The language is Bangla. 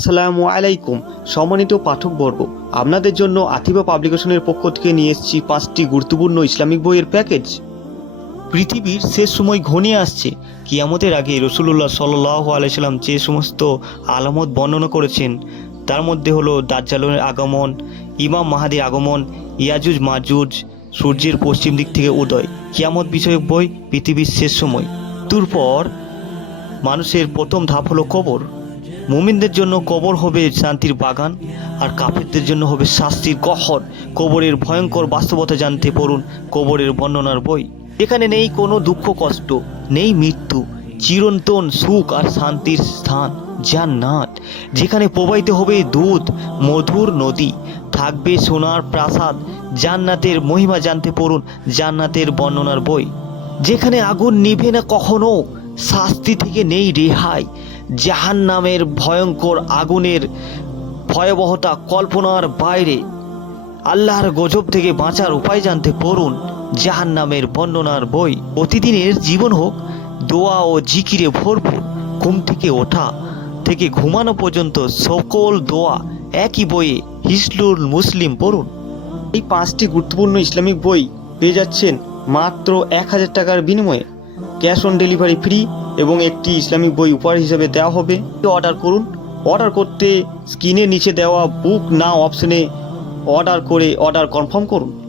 আসসালামু আলাইকুম। সম্মানিত পাঠকবর্গ, আপনাদের জন্য আথিবা পাবলিকেশনের পক্ষ থেকে নিয়ে এসেছি পাঁচটি গুরুত্বপূর্ণ ইসলামিক বইয়ের প্যাকেজ। পৃথিবীর শেষ সময় ঘনিয়ে আসছে। কিয়ামতের আগে রসুল্লাহ সাল্লাহ আলাইসাল্লাম যে সমস্ত আলামত বর্ণনা করেছেন, তার মধ্যে হলো দাজ্জালের আগমন, ইমাম মাহাদির আগমন, ইয়াজুজ মাজুজ, সূর্যের পশ্চিম দিক থেকে উদয়, কিয়ামত বিষয়ক বই, পৃথিবীর শেষ সময়। মৃত্যুর পর মানুষের প্রথম ধাপ হলো কবর। মুমিনদের জন্য কবর হবে শান্তির বাগান আর কাফেরদের জন্য হবে শাস্তির গহর। কবরের ভয়ঙ্কর বাস্তবতা জানতে পড়ুন কবরের বর্ণনার বই। এখানে নেই কোনো দুঃখ, কষ্ট, নেই মৃত্যু, চিরন্তন সুখ আর শান্তির স্থান, জান্নাত, যেখানে প্রবাহিত হবে দুধ মধুর নদী। থাকবে সোনার প্রাসাদ, জান্নাতের মহিমা জানতে পড়ুন জান্নাতের বর্ণনার বই। যেখানে আগুন নিভে না কখনো, শাস্তি থেকে নেই রেহাই। জাহান নামের ভয়ঙ্কর আগুনের ভয়াবহতা কল্পনার বাইরে আল্লাহর গজব থেকে বাঁচার উপায় জানতে পড়ুন জাহান নামের বর্ণনার বই। প্রতিদিনের জীবন হোক, দোয়া ও জিকিরে ভরপুর, ঘুম থেকে ওঠা থেকে ঘুমানো পর্যন্ত সকল দোয়া একই বইয়ে হিসলুল মুসলিম পড়ুন। এই পাঁচটি গুরুত্বপূর্ণ ইসলামিক বই পেয়ে যাচ্ছেন মাত্র এক হাজার টাকার বিনিময়ে। ক্যাশ অন ডেলিভারি ফ্রি এবং একটি ইসলামিক বই উপহার হিসেবে দেওয়া হবে। অর্ডার করুন। অর্ডার করতে স্ক্রিনের নিচে দেওয়া বুক না অপশনে অর্ডার করে অর্ডার কনফার্ম করুন।